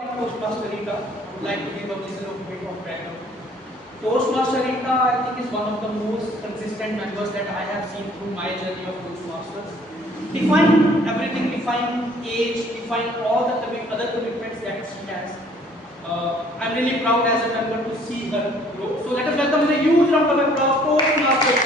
Toastmaster Rita, I would like to give a little bit of background. Toastmaster Rita, I think, is one of the most consistent members that I have seen through my journey of Toastmasters. Define everything, define age, define all the other commitments that she has. I'm really proud as a member to see her grow. So let us welcome with a huge round of applause, Toastmaster Rita.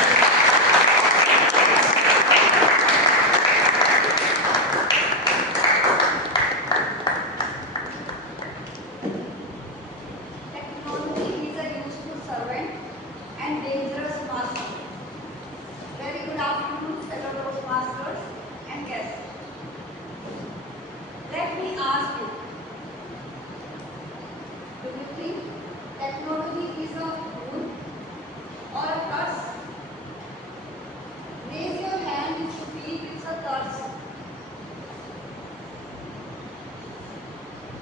Let me ask you, do you think technology is a boon or a curse? Raise your hand if you feel it's a curse.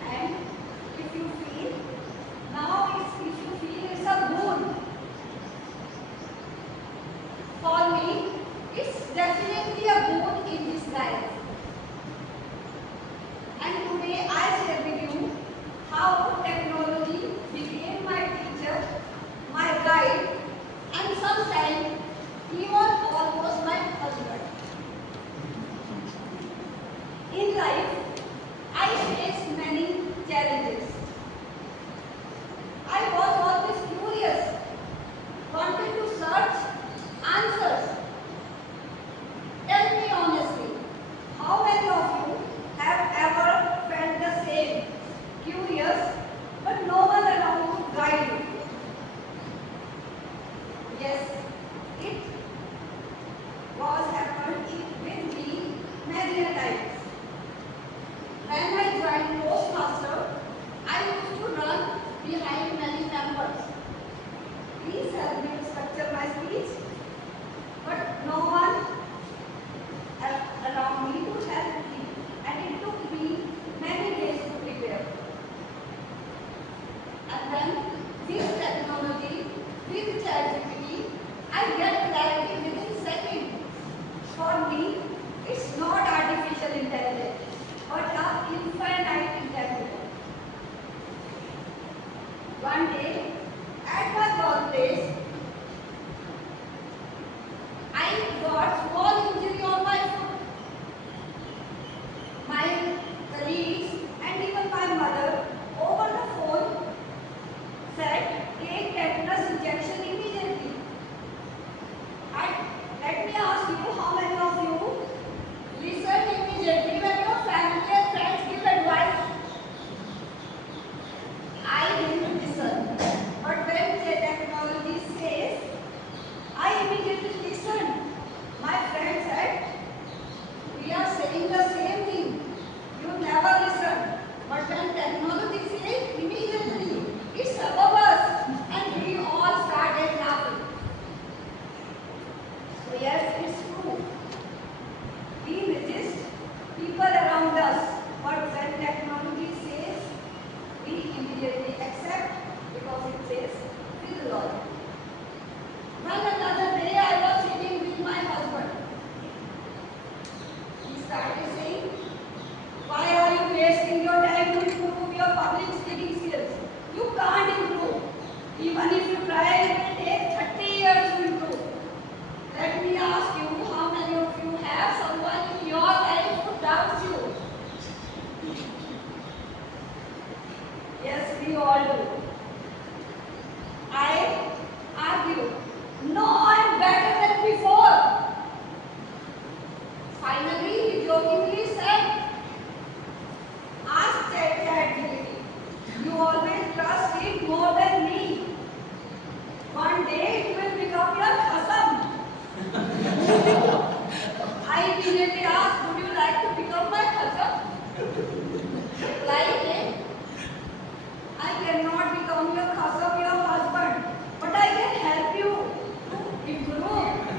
And if you feel it's a boon. For me, it's definitely a boon in disguise. And today I share with you how technology became my teacher, my guide, and sometimes even almost my husband. In life, I faced many challenges. I was always curious, wanted to search answers. Tell me honestly, how many of you have ever felt the same, curious, but no one around to guide you? Yes, it was happened with me many a times. When I joined Toastmaster, I used to run behind many members. Please help me to structure my speech, but no one around me to help me, and it took me many days to prepare. And then with technology, with ChatGPT, I get clarity within seconds. For me, it's not artificial intelligence, but an infinite intelligence. One day, at my workplace, I got small injury on my foot. My colleagues and even my mother over the phone said, take tetanus injection immediately. And let me ask you, how many of you listen immediately when your family and friends give advice? I didn't listen. But when the technology says, I immediately listened. My friend said, we are saying the same thing. You never listen. But when technology says immediately, it's above us. And we all started laughing. So yes, it's true. We resist people around us. But when technology says, we immediately accept because it says with logic. One another day I was sitting with my husband. He started saying, why are you wasting your time to improve your public speaking skills? You can't improve. Even if you try, it will take 30 years to improve. Let me ask you, how many of you have someone in your life who doubts you? Yes, we all do. I argue, no, I'm better than before. Finally, he jokingly said, ask ChatGPT. You always trust it more than me. One day it will become your khasam. I immediately asked, would you like to become my khasam? Reply came, I cannot become your khasam, your husband, but I can help you to improve.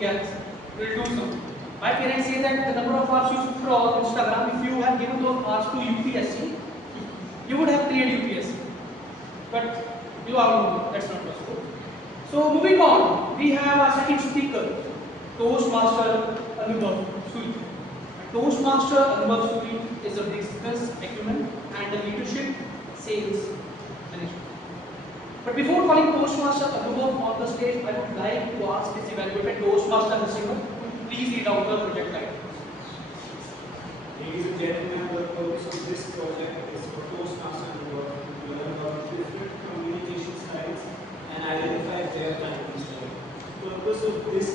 yes, we'll do so. My parents say that the number of hours you scroll Instagram, if you have given those hours to UPSC, you would have cleared UPSC. But you all know that's not possible. So moving on, we have our second speaker, Toastmaster Anubhav Suri. Toastmaster Anubhav Suri is a business acumen and a leadership sales management. But before calling Toastmaster Anubhav on the stage, I would like to ask his evaluated Toastmaster Narasimhan to please read out the project title. Ladies and gentlemen, the purpose of this project is for Toastmasters to learn about different communication styles and identify their timing style. The purpose of this